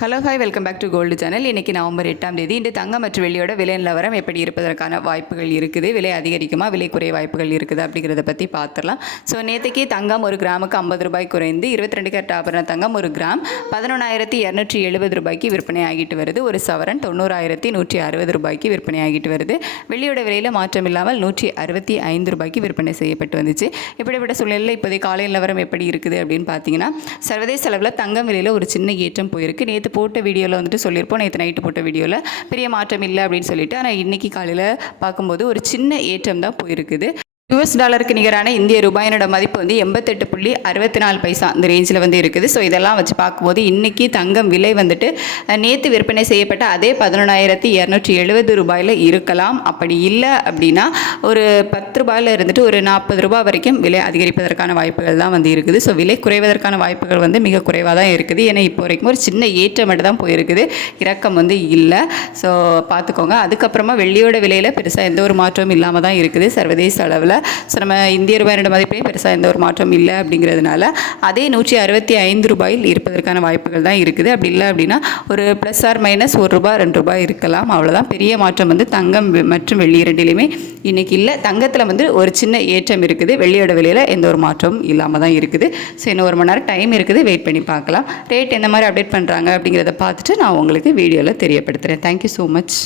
Hello hi welcome back to gold channel. இன்றைக்கி November 8ஆம் தேதி. இன்று தங்கம் மற்றும் வெள்ளியோட விலை நிலவரம் எப்படி இருப்பதற்கான வாய்ப்புகள் இருக்குது, விலை அதிகரிக்குமா, விலை குறைய வாய்ப்புகள் இருக்குது அப்படிங்கிறத பற்றி பார்த்துடலாம். ஸோ நேற்றுக்கே தங்கம் ஒரு கிராமுக்கு 50 ரூபாய் குறைந்து 22 கேரட் ஆபரண தங்கம் ஒரு கிராம் 11,270 ரூபாய்க்கு விற்பனை ஆகிட்டு வருது. ஒரு சவரன் 90,160 ரூபாய்க்கு விற்பனை ஆகிட்டு வருது. வெள்ளியோட விலையில் மாற்றம் இல்லாமல் 165 ரூபாய்க்கு விற்பனை செய்யப்பட்டு வந்துச்சு. இப்படிப்பட்ட சூழ்நிலையில் இப்போதைய காலை நிலவரம் எப்படி இருக்குது அப்படின்னு பார்த்தீங்கன்னா, சர்வதேச அளவில் தங்கம் விலையில் ஒரு சின்ன ஏற்றம் போயிருக்கு. நேற்று போட்ட வீடியோவில் வந்துட்டு சொல்லியிருப்போம், நேற்று நைட்டு போட்ட வீடியோவில் பெரிய மாற்றம் இல்லை அப்படின்னு சொல்லிட்டு. ஆனால் இன்றைக்கி காலையில் பார்க்கும்போது ஒரு சின்ன ஏற்றம் தான் போயிருக்குது. US டாலருக்கு நிகரான இந்திய ரூபாயினோட மதிப்பு வந்து 88.64 இந்த ரேஞ்சில் வந்து இருக்குது. ஸோ இதெல்லாம் வச்சு பார்க்கும்போது இன்றைக்கி தங்கம் விலை வந்துட்டு நேற்று விற்பனை செய்யப்பட்ட அதே 11,270 ரூபாயில் இருக்கலாம். அப்படி இல்லை அப்படின்னா ஒரு 10 ரூபாயில் இருந்துட்டு ஒரு 40 ரூபாய் வரைக்கும் விலை அதிகரிப்பதற்கான வாய்ப்புகள் தான் வந்து இருக்குது. ஸோ விலை குறைவதற்கான வாய்ப்புகள் வந்து மிக குறைவாக தான் இருக்குது. ஏன்னா இப்போ வரைக்கும் ஒரு சின்ன ஏற்றம் மட்டும் தான் போயிருக்குது, இறக்கம் வந்து இல்லை. ஸோ பார்த்துக்கோங்க. அதுக்கப்புறமா வெள்ளியோட விலையில் பெருசாக எந்த ஒரு மாற்றமும் இல்லாமல் தான் இருக்குது சர்வதேச அளவில். ஸோ நம்ம இந்திய ரூபாயோட மதிப்பே பெருசாக எந்த ஒரு மாற்றம் இல்லை அப்படிங்கிறதுனால அதே 165 ரூபாயில் இருப்பதற்கான வாய்ப்புகள் தான் இருக்குது. அப்படி இல்லை அப்படின்னா ஒரு ப்ளஸ் ஆர் மைனஸ் ₹1 ₹2 இருக்கலாம், அவ்வளோதான். பெரிய மாற்றம் வந்து தங்கம் மற்றும் வெள்ளி இரண்டிலையுமே இன்றைக்கி இல்லை. தங்கத்தில் வந்து ஒரு சின்ன ஏற்றம் இருக்குது, வெள்ளியோட விலையில் எந்த ஒரு மாற்றமும் இல்லாமல் தான் இருக்குது. ஸோ இன்னும் 1 மணி நேரம் டைம் இருக்குது, வெயிட் பண்ணி பார்க்கலாம். ரேட் எந்த மாதிரி அப்டேட் பண்ணுறாங்க அப்படிங்கிறத பார்த்துட்டு நான் உங்களுக்கு வீடியோவில் தெரியப்படுத்துகிறேன். Thank you so much.